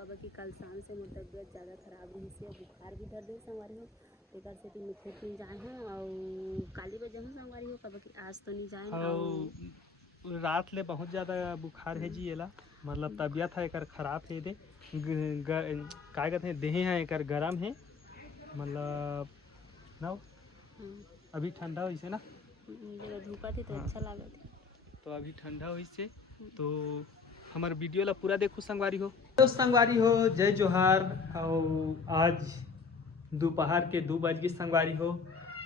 कब कि कल शाम से मोर तबियत ज़्यादा खराब रही से बुखार भी धर दे संगवारी हो तेकर से कि खेत में जाए हूँ और काली बजे हूँ संगवारी हो कब कि आज तो नहीं जाए और रात ले बहुत ज़्यादा बुखार है जी एला मतलब तबीयत है एकर खराब है दे का कहते हैं देहे है एकर गरम है मतलब ना अभी ठंडा हुई से ना जगह धूपा थी तो हाँ। अच्छा लगा थी तो अभी ठंडा हुई से तो हमारे वीडियो ला पूरा देखो संगवारी हो तो संगवारी हो जय जोहार। और आज दोपहर के 2 बज के संगवारी हो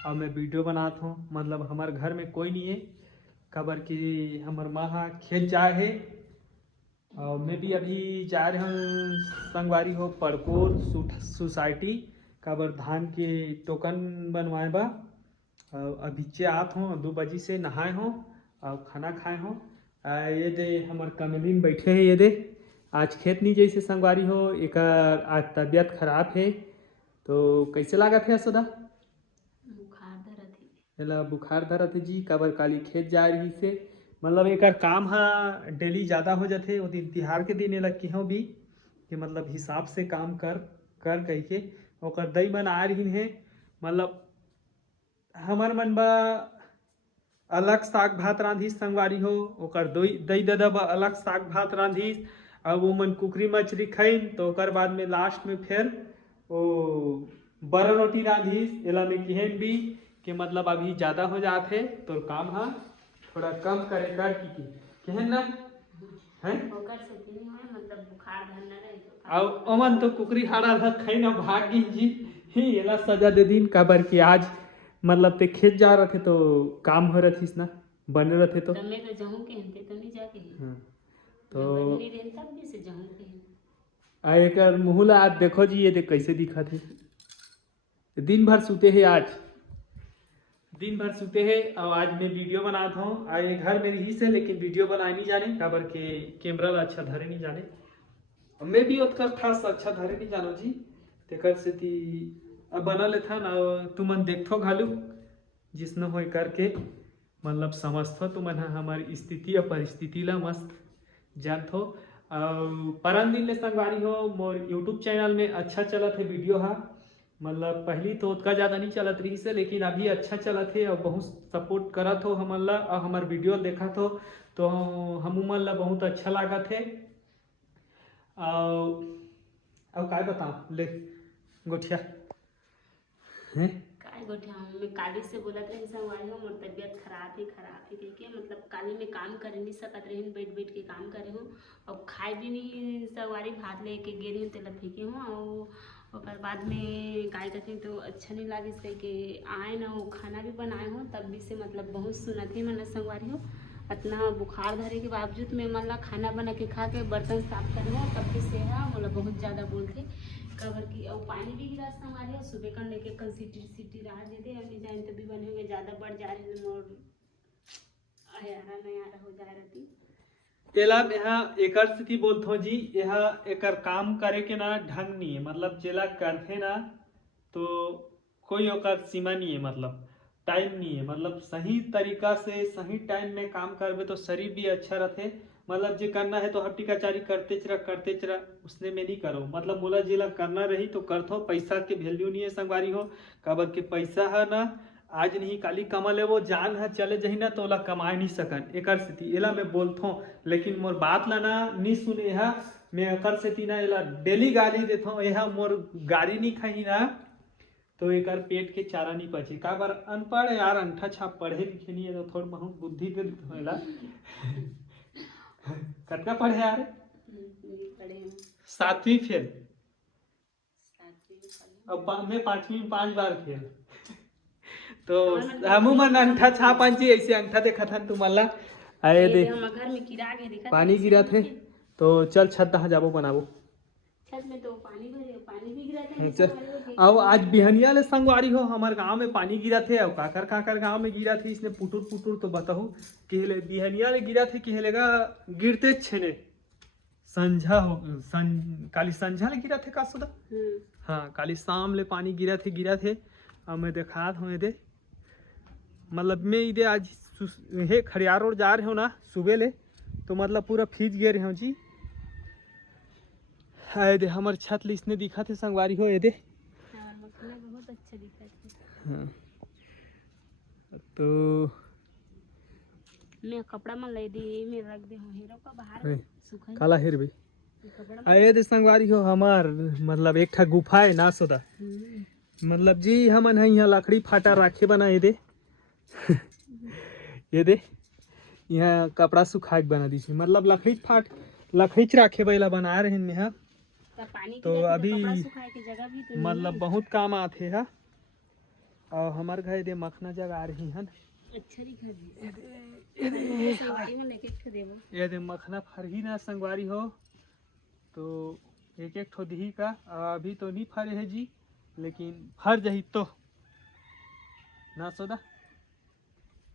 और मैं वीडियो बनाता हूँ मतलब हमारे घर में कोई नहीं है खबर कि हमार माँ खेत जाए है और मैं भी अभी जा रहा हूँ संगवारी हो पड़कोर सोसाइटी खबर धान के टोकन बनवाए बा और अभी चे आत हूँ 2 बजे से नहाए हूँ और खाना खाए हूँ। ये दे हमार कमेली में बैठे हैं ये दे आज खेत नहीं जैसे संगवारी हो एक आज तबीयत खराब है तो कैसे लागत है असोदा बुखार धरा थी एला बुखार धरत है जी काबर काली खेत जा रही से मतलब एक काम डेली ज़्यादा हो जाते वो दिन तिहार के दिन एला केहों भी कि मतलब हिसाब से काम कर कह के ओकर दई मन आ रही है मतलब हमार मन बा अलग साग भात रांधिस संगवारी हो ओकर दई ददा बा अलग साग भात रांधिस अब वो मन कुकरी मछली खाइन तो ओकर बाद में लास्ट में फिर वो बड़ा रोटी रांधिस एला में केहन भी कि मतलब अभी ज़्यादा हो जाते तो काम थोड़ा कम करे कर की केहन ना हैं ओकर से नहीं है मतलब बुखार धरना रहे तो और अमन तो कुकरी हाड़ा धर खाई ना भाग गई जी ही एला सजा दे दिन काबर कि आज मतलब ते खेत जा रहे थे तो काम हो रहा थी ना बन रहे थे तो मैं तो जाऊँ के हंते तो नहीं जाके हाँ, तो तो बदली रहे तब भी से जाऊँ के आ एक मुहला आज देखो जी ये देख कैसे दिखा थे दिन भर सूते हैं आज दिन भर सूते हैं और आज मैं वीडियो बनाता हूँ ये घर मेरी ही से लेकिन वीडियो बनाए नहीं जाने काबर के कैमरा ला अच्छा धरे नहीं जाने और मैं भी उतना खास अच्छा धरे नहीं जानो जी तेकर से ती अब बना ले था ना तुमन देखथो घालू जिसने हो करके मतलब समझथो तुमन हमारी स्थिति और परिस्थिति ला मस्त जानथो और परम दिन ले संगवारी हो मोर यूट्यूब चैनल में अच्छा चलत है वीडियो मतलब पहली तो उतना ज़्यादा नहीं चलत रही से लेकिन अभी अच्छा चलत है और बहुत सपोर्ट करत हो हमन ला और हमार वीडियो देखत हो तो हम मन ला बहुत अच्छा लागत है और काय बताऊँ ले गोठिया हैं काय गोठिया मैं काली से बोलत रही संगवारी हो मोर तबियत खराब है कह के मतलब काली में काम कर नहीं सकत रही बैठ बैठ के काम करे हूँ और खाए भी नहीं संगवारी भात लेके गिर हूँ तेला फेंके हूँ और ओकर बाद में काय कहते तो अच्छा नहीं लागे कह के आए ना वो खाना भी बनाए हूँ तब भी से मतलब बहुत सुनत है मन संगवारी हो इतना बुखार धरे के बावजूद मैं मन ला खाना बना के खा के बर्तन साफ करे हूँ तब भी से है मतलब बहुत ज़्यादा बोलते कवर की और पानी भी गिरा हमारे सुबह करने के कल सिटी रहा देते अभी जाए तो भी बने हुए ज़्यादा बढ़ जा रहे हैं और आयारा नयारा हो जा रही तेला यहाँ एकर स्थिति बोलत हो जी यह एकर काम करे के ना ढंग नहीं है मतलब जेला करथे ना तो कोई ओकर सीमा नहीं है मतलब टाइम नहीं है मतलब सही तरीका से सही टाइम में काम करबे तो शरीर भी अच्छा रहते मतलब जे करना है तो हट्टी कचारी करते चरा उसने में नहीं करो मतलब बोला जेला करना रही तो करथो पैसा के वैल्यू नहीं है संगवारी हो काबर के पैसा है ना आज नहीं काली कमा ले वो जान है चले जही ना तो ओला कमाए नहीं सकन एकर स्थिति एला मैं बोलथो लेकिन मोर बात ला ना नहीं सुने है मैं एकर स्थिति ना एला डेली गाली देथो यह मोर गाड़ी नहीं खाई ना तो एक पेट के चारा नहीं पचे का बार अनपढ़ यार अंठा छाप पढ़े लिखे नहीं है तो थोड़ा बहुत बुद्धि दे देला कितना पढ़े यार पढ़े 7वीं फेल अब मैं 5वीं में 5 बार फेल तो हम मन अंठा छाप जी ऐसे अंठा देखा था तुम्हारा अरे दे घर में गिरा के देखा पानी गिरा थे तो चल छत दहा जाबो बनाबो छत में तो पानी भी गिरा था अब आज बिहनिया ले संगवारी हो हमारे गांव में पानी गिरा थे और काकर गांव में गिरा थे इसने पुटुर पुटुर तो बताओ केहले बिहनिया ले गिरा थे केहलेगा गिरते छेने संझा हो काली संझा ले गिरा थे का सुधा हाँ काली शाम ले पानी गिरा थे और मैं देखा हूँ दे मतलब मैं इधे आज हे खड़ियार रोड जा रहे हो ना सुबह ले तो मतलब पूरा फीज गए रहे हो जी हाय दे हमर छत ले इसने दिखा थे संगवारी हो ये दे। और मखना बहुत अच्छा दिखा है। हाँ। तो मैं कपड़ा में ले दी मैं रख दे हूँ हीरो का बाहर है, में सूखा काला हेर बे कपड़ा में। आए दे संगवारी हो हमार मतलब एक ठा गुफा है ना सोदा मतलब जी हमन है यहाँ लकड़ी फाटा राखे बना ये दे ये दे यहाँ कपड़ा सुखा के बना दी मतलब लकड़ी राखे बैला बना रहे हैं यहाँ। तब पानी तो गिरा अभी कपड़ा सुखाए के जगह भी तो मतलब नहीं बहुत काम आते है और हमार घर दे मखना जगह आ रही है अच्छा दिखा दे संगवारी में लेके ठो देबो। ये दे मखना फरही ना संगवारी हो तो एक एक ठो दी का अभी तो नहीं फरे है जी लेकिन फर जही तो ना सोदा।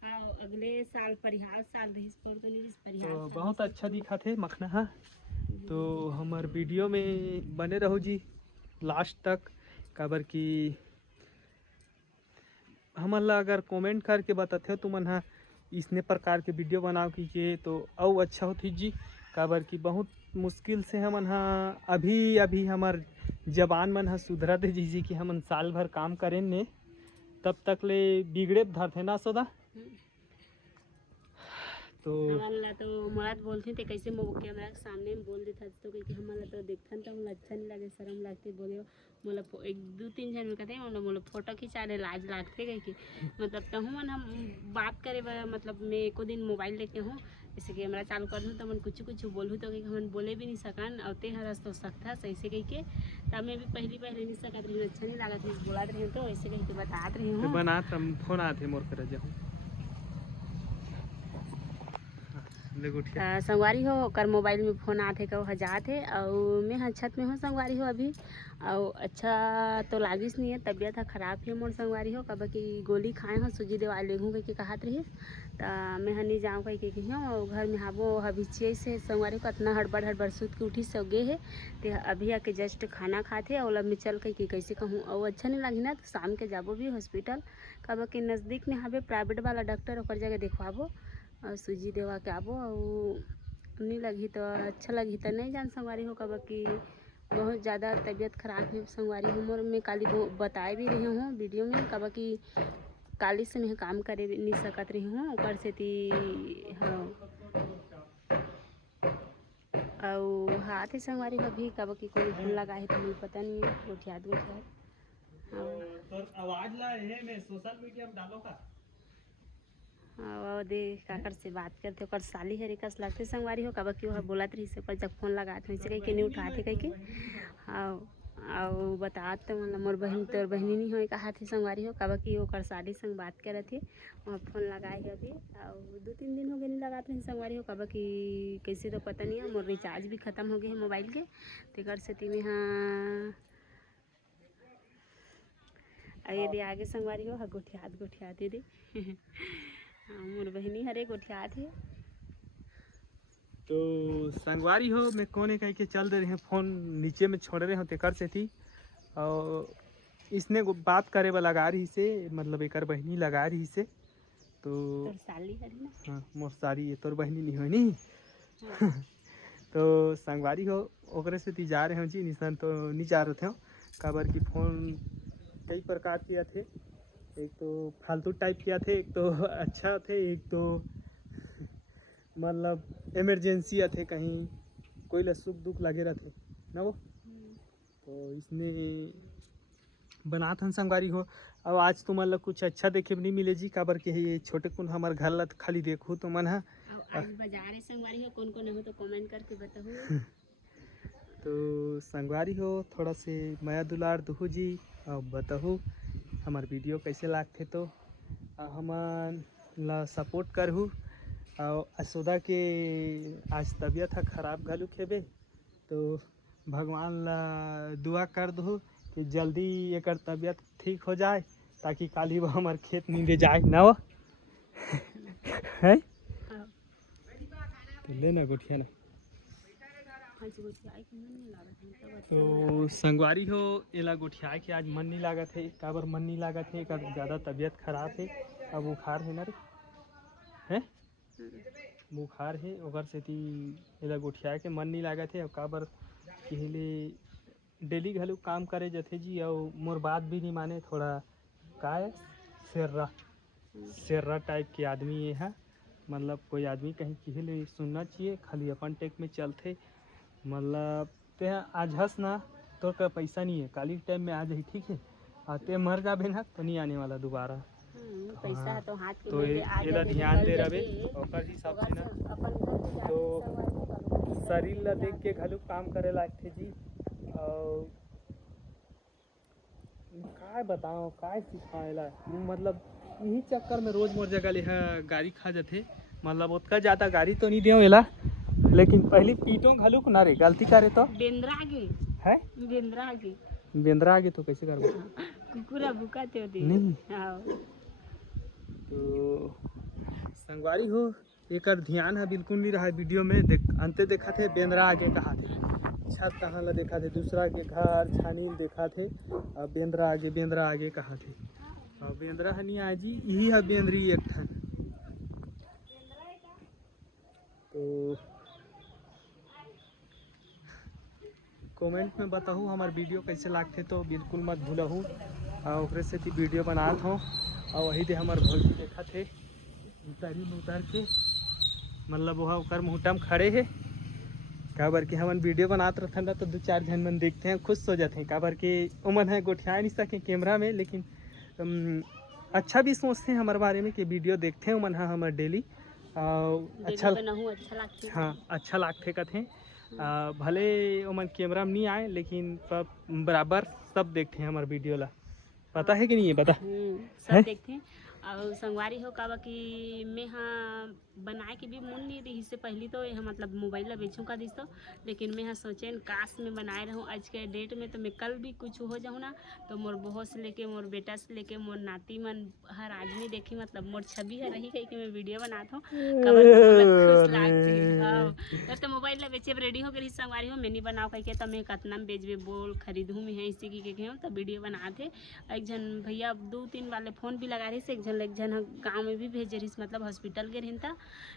हाँ अगले साल परिहार साल रही पर तो नहीं परिहार तो साल बहुत अच्छा दिखा थे मखना हा। तो हमार वीडियो में बने रहो जी लास्ट तक काबर की हमन ला अगर कमेंट करके बताते हो तुमन हा इसने प्रकार के वीडियो बनाओ कीजिए तो और अच्छा होती जी काबर की बहुत मुश्किल से हमन हा अभी अभी हमार जबान मन हा सुधरत है जैसे कि हमन साल भर काम करें ने तब तक ले बिगड़े धरते ना सोदा। तो हमारे ला तो मराठ बोलते थे कैसे कैमरा के सामने में बोल देता तो क्योंकि हमारा तो देखथन तो हमरा अच्छा नहीं लगे शर्म लगती बोले मोला एक दो तीन जन कहते हैं मोला फोटो खिंचा रहे लाज लगते कह के मतलब तो मन हम बात करे मतलब मैं एको दिन मोबाइल लेके हूँ जैसे कैमरा चालू कर दूँ तो मन कुछ बोलूँ तो हम बोले भी नहीं सकन और ते हरस तो सकता ऐसे कह के तब मैं भी पहले नहीं सकत रही अच्छा नहीं लागत रही बोला रही तो ऐसे कह के बतात रही हूँ बना फोन आते मोर कर जाऊँ संगवारी हो कर मोबाइल में फ़ोन आते कहो हजात है और मैं हाँ छत में हूँ संगवारी हो अभी और अच्छा तो लागिस नहीं है तबीयत है ख़राब है मोर संगवारी हो कब की गोली खाए हो सूजी दवा लेगूँ कह के कहत रही तो मैं हनी जाऊँ कह के कही और घर में हाबो हबीचिए से संगवारी को इतना हड़बड़ सूत के उठी सगे है तो अभी आके जस्ट खाना खाते और मैं चल कह के कैसे कहूँ और अच्छा नहीं लगी ना तो शाम के जाबो भी हॉस्पिटल कब के नज़दीक में हाबे प्राइवेट वाला डॉक्टर ओकर जगह देखवाबो और सूजी देवा के आबो और नहीं लगी तो अच्छा लगी तो नहीं जान संगवारी हो कब कि बहुत ज़्यादा तबीयत खराब है संगवारी हो मोर में काली बताए भी रही हूँ वीडियो में कब कि काली से मैं काम करे नहीं सकत रही हूँ ऊपर से ती हाँ और हाथ है संगवारी हो भी कब कि कोई फोन लगा है तो मुझे पता नहीं है गोठियात तो आवाज ला है मैं सोशल मीडिया में डालो का और दे काकर से बात करते ओकर साली हरे कस लगते संगवारी हो कब कि वह बोलत रही से पर जब फोन लगाते वैसे कह के नहीं उठाते कह के और बतात तो मतलब मोर बहन तोर बहनी नहीं हो कहा थे संगवारी हो कब कि ओकर साली संग बात करे थे वहाँ फोन लगाए है अभी और 2-3 दिन हो गए नहीं लगाते हैं संगवारी हो कब कि कैसे तो पता नहीं है मोर रिचार्ज भी ख़त्म हो गए है मोबाइल के तेकर से में हाँ ये दे आगे संगवारी हो गोठियात दे मोर बहनी हरे गोठियात है। तो संगवारी हो मैं कोने कह के चल दे रहे हैं फोन नीचे में छोड़ रहे हो तेकर से थी और इसने बात करे वाला लगा रही से मतलब एक बहनी लगा रही से तो साली हरी ना हाँ मोर सारी ये तोर बहनी नहीं हो नहीं हाँ। तो संगवारी हो ओकरे से ती जा रहे हो जी निशान तो नहीं जा रहे थे काबर की फोन कई प्रकार किया थे एक तो फालतू टाइप किया थे एक तो अच्छा थे एक तो मतलब इमरजेंसी थे कहीं कोई ला सुख दुख लगे रहते ना वो तो इसने बना था संगवारी हो अब आज तुम लोग कुछ अच्छा देखे नहीं मिले जी काबर के ये छोटे कुन हमार घर ला खाली देखो तो मन है आज बाजार है संगवारी हो कौन हो तो कमेंट करके बताओ। तो संगवारी हो थोड़ा से माया दुलार दुहू जी और बताओ हमार वीडियो कैसे लागते तो हमन ला सपोर्ट करहू और असोदा के आज तबीयत है खराब घलू खेबे तो भगवान ला दुआ कर दो कि जल्दी एक तबीयत ठीक हो जाए ताकि काली वो हमार खेत नहीं ले जाए ना वो है तो लेना गोठिया ना तो संगवारी हो एला गोठिया के आज मन नहीं लागत है काबर मन नहीं लागत है ज़्यादा तबीयत खराब है अब बुखार है ना रे है बुखार है ओकर से एला गोठिया के मन नहीं लागत है और काबर केले डेली घलू काम करे जथे जी, और मोर बात भी नहीं माने, थोड़ा का है शेर्रा टाइप के आदमी ये है। मतलब कोई आदमी कहीं केले सुनना चाहिए, खाली अपन टेक में चलते। मतलब ते आज हंस ना तो का पैसा नहीं है, काली टाइम में आज ही ठीक है, आते मर जाबे ना तो नहीं आने वाला दोबारा। पैसा है तो हाथ के तो मध्य आ एला जाबे, ध्यान निकल दे जाबे, रहे ओकर हिसाब से ना। अपन घर के तो जाके शरीर ला देख के घलू काम करे लागथे जी। और काय बताओ काय सिखाएला, मतलब यही चक्कर में रोज मोर जगह ले गाड़ी खा जाथे। मतलब उतना ज़्यादा गाड़ी तो नहीं देव एला, लेकिन पहले पीटों घलू ना रे, गलती करे तो बेंद्रा आगे है बेंद्रा आगे बेंद्रा आगे तो कैसे करबो कुकुरा भूखा थे होती नहीं। हाँ। तो संगवारी हो एकर ध्यान है बिल्कुल नहीं रहा वीडियो में। अंते देखा थे बेंद्रा आगे कहा थे, छत कहाँ ला देखा थे, दूसरा के घर छानील देखा थे, और बेंद्रा आगे कहा थे। और बेंद्रा हनी आजी यही है बेंद्री एक ठन। तो कमेंट में बताओ हमार वीडियो कैसे लागते, तो बिल्कुल मत भूलहूँ। और ओकरे से वीडियो बनात हूँ, और वही दे हमार भौजी देखा थे उतारी में उतार के, मतलब वह ओकर मुहटा में खड़े है। काबर के हमन वीडियो बनात रहथन ना तो 2-4 जन मन देखते हैं, खुश हो जाते हैं। काबर के उमन है गोठिया नहीं सके कैमरा में, लेकिन अच्छा भी सोचते हैं हमारे बारे में कि वीडियो देखते हैं उमन है हमारे डेली। अच्छा लगते, हाँ अच्छा लागते कथे। भले उमन कैमरा में नहीं आए, लेकिन बराबर सब देखते हैं हमारे वीडियो ला। पता है कि नहीं है पता सब देखते हैं। और संगवारी हो काबा कि मैं हाँ बनाए के भी मन नहीं रही से पहली तो यह मतलब मोबाइल ला बेचूँ का दिस तो, लेकिन मैं हाँ सोचे काश में बनाए रहूँ आज के डेट में, तो मैं कल भी कुछ हो जाऊँ ना तो मोर बहू से लेके मोर बेटा से लेके मोर नाती मन हर आदमी देखी, मतलब मोर छवि है रही कही कि मैं वीडियो बनाता हूँ खुश लागती। तो मोबाइल ला बेचे रेडी हो गई संगवारी हो, मैं नहीं बनाओ कही के तो मैं कतना में बेचबे बोल खरीदूँ मैं इसी की हूँ तो वीडियो बनाते। एक जन भैया 2-3 वाले फ़ोन भी लगा रही से, एक जन गाँव में भी भेज रही, मतलब हॉस्पिटल गए रही था।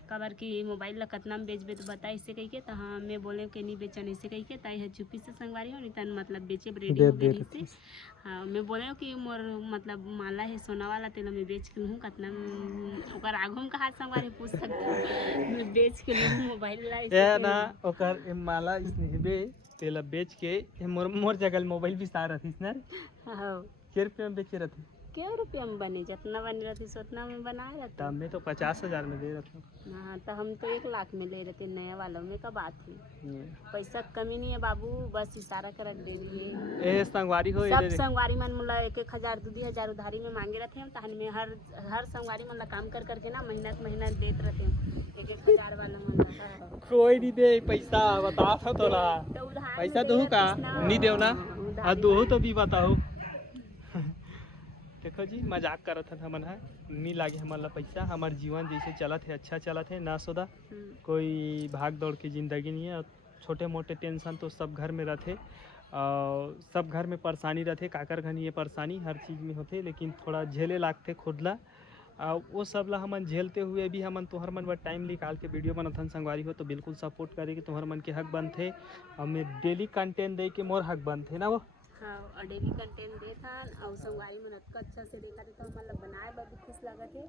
काबर कि मोबाइल ला कतना में बेचबे तो बता इससे कही के, तो हाँ मैं बोले कि नहीं बेचन ऐसे कही के, ताई है चुप्पी से संगवारी हो नहीं तन मतलब बेचे रेडी हो गई से। हाँ मैं बोले कि मोर मतलब माला है सोना वाला तेला मैं बेच के लूँ कतना ओकर आगू में कहा संगवारी पूछ सकते मैं बेच के लूँ मोबाइल ला ना ओकर माला इसने तेला बेच के मोर जगह मोबाइल भी सारा थी ना। हाँ के रुपये में बेचे रहते, क्या रुपया में बने जितना बनी रहती उतना में बनाए रहते। मैं तो 50,000 में दे रहा था। हाँ तो हम तो 1 लाख में ले रहे थे नया वालों में, का बात थी। पैसा कमी नहीं है बाबू, बस इशारा कर दे दिए। संगवारी हो सब संगवारी मन मतलब 1,000 2,000 उधारी में मांगे रहते हैं, तहन में हर संगवारी मतलब काम कर करके ना महीना देते रहते हैं 1,000 वाला मन। कोई नहीं दे पैसा बता था तोला पैसा दो का नहीं देव ना दो तो भी बताओ। देखो जी मजाक करत था हमन है, नहीं लागे हमारा पैसा, हमार जीवन जैसे चलत है अच्छा चलत है ना सोदा। कोई भाग दौड़ की ज़िंदगी नहीं है, छोटे मोटे टेंशन तो सब घर में रहते, और सब घर में परेशानी रहते, काकर घनी ये परेशानी हर चीज़ में होते, लेकिन थोड़ा झेले लागते खुद ला। वो सब ला हमन झेलते हुए भी हमन तोहर मन बर टाइम निकाल के वीडियो बनाथन संगवारी हो, तो बिल्कुल सपोर्ट करे कि तोहर मन के हक बनथे, और मैं डेली कंटेंट दे के मोर हक बनथे ना वो। हाँ और डेली कंटेंट देता और संगवारी मन अच्छा से देखा थे तो मतलब बनाए बर भी खुश लगा थे।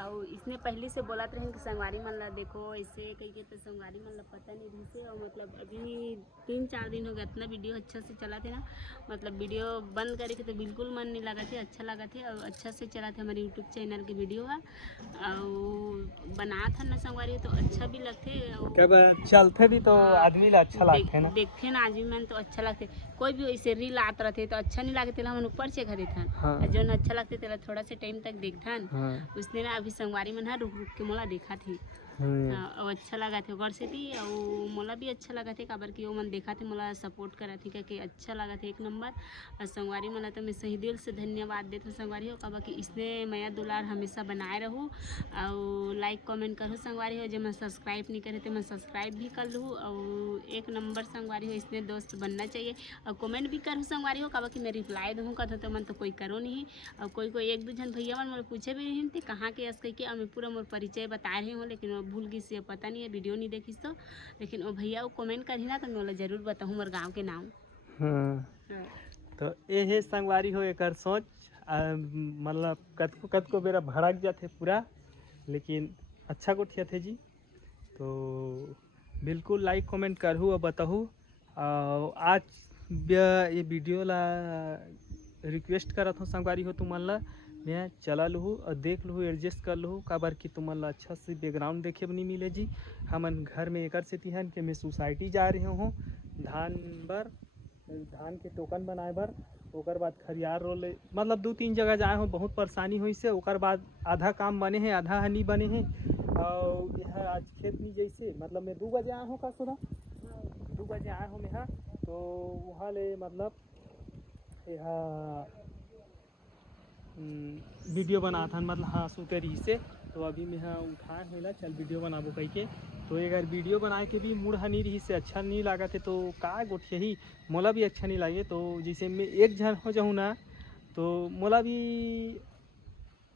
और इसने पहले से बोला रहे कि संगवारी मन ला देखो ऐसे कही के, तो संगवारी मन ला पता नहीं रही से। और मतलब अभी 3-4 दिन हो गया इतना वीडियो अच्छा से चला थे ना, मतलब वीडियो बंद करे के तो बिल्कुल मन नहीं लगा थे, अच्छा लगा थे और अच्छा से चला थे हमारे यूट्यूब चैनल की वीडियो है। और बना था ना संगवारी तो अच्छा भी लगते, चलते भी तो आदमी ला अच्छा लगते ना, देखते ना आदमी मन तो अच्छा लगते। कोई भी ऐसे रील आत रहते तो अच्छा नहीं लगते हम ऊपर से घरे था। हाँ। जो अच्छा लगते तेला थोड़ा से टाइम तक देखता। हाँ। उसने ना अभी संगवारी मन रुक के मोला देखा थी। और अच्छा लगा थे ओकर से थी, और मोला भी अच्छा लगा थे काबर कि वो मन देखा थे मोला सपोर्ट करा थी कि अच्छा लगा थे 1 नंबर। और संगवारी मन तो मैं सही दिल से धन्यवाद देते संगवारी हो, काबर कि इसने माया दुलार हमेशा बनाए रहूँ, और लाइक कमेंट करूँ संगवारी हो। जो मैं सब्सक्राइब नहीं करे तो मैं सब्सक्राइब भी कर लूँ, और 1 नंबर संगवारी हो इसने दोस्त बनना चाहिए। और कमेंट भी करूँ संगवारी हो, काबर कि मैं रिप्लाई दूँ कथा तो मन तो कोई करो नहीं। और कोई 1-2 जन भैया मन मुझे पूछे भी नहीं थे कहाँ के ऐसे कह के, मैं पूरा मोर परिचय बता रही हूँ, लेकिन भूल गई से पता नहीं है, वीडियो नहीं देखी तो, लेकिन वो भैया वो कमेंट करी ना तो मैं बोला जरूर बताऊँ मोर गाँव के नाम। हाँ तो ये है संगवारी हो एकर सोच मतलब कतको कतको बेरा भड़क जाते पूरा, लेकिन अच्छा गोठिया थे जी। तो बिल्कुल लाइक कमेंट करहु और बताहु। आज ये वीडियो ला रिक्वेस्ट करत हो संगवारी हो तुमन ला, मैं चला लूँ और देख लूँ, एडजस्ट कर लूँ, काबर कि तुमन ला अच्छा से बैकग्राउंड देखे नहीं मिले जी। हमन घर में एकर से तिहन के मैं सोसाइटी जा रहे हो धान बर, धान के टोकन बनाए बर। ओकर बाद खरियार रोल मतलब 2-3 जगह जाए हो, बहुत परेशानी हुई से। ओकर बाद आधा काम बने हैं आधा हनी बने हैं। और यह आज खेत में जैसे मतलब मैं 2 बजे आया हूँ, का सुना 2 बजे आया हूँ मैं, तो वहाँ ले मतलब यहाँ वीडियो बना था मतलब हाँ सोते रही से। तो अभी मैं यहाँ उठाए हुए ना चल वीडियो बनाबो कह के, तो अगर वीडियो बनाए के भी मूड हनी रही से अच्छा नहीं लगा थे तो का गोठिया ही मोला भी अच्छा नहीं लगे। तो जैसे मैं एक जन हो जाऊँ ना तो मोला भी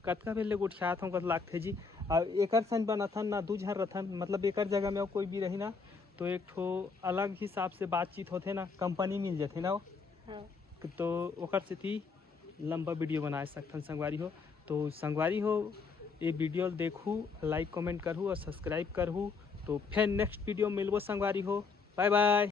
कतका बेले गोठियात हूँ कत लागथे जी। और एकर सन बनाथन ना 2 जन रथन, मतलब एकर जगह में कोई भी रही ना तो एक ठो अलग हिसाब से बातचीत होते ना, कंपनी मिल जाते ना हाँ। तो ओकर सेती लंबा वीडियो बना सकथन संगवारी हो। तो संगवारी हो ये वीडियो देखूँ, लाइक कमेंट करूँ और सब्सक्राइब करूँ। तो फिर नेक्स्ट वीडियो मिलबो संगवारी हो। Bye bye.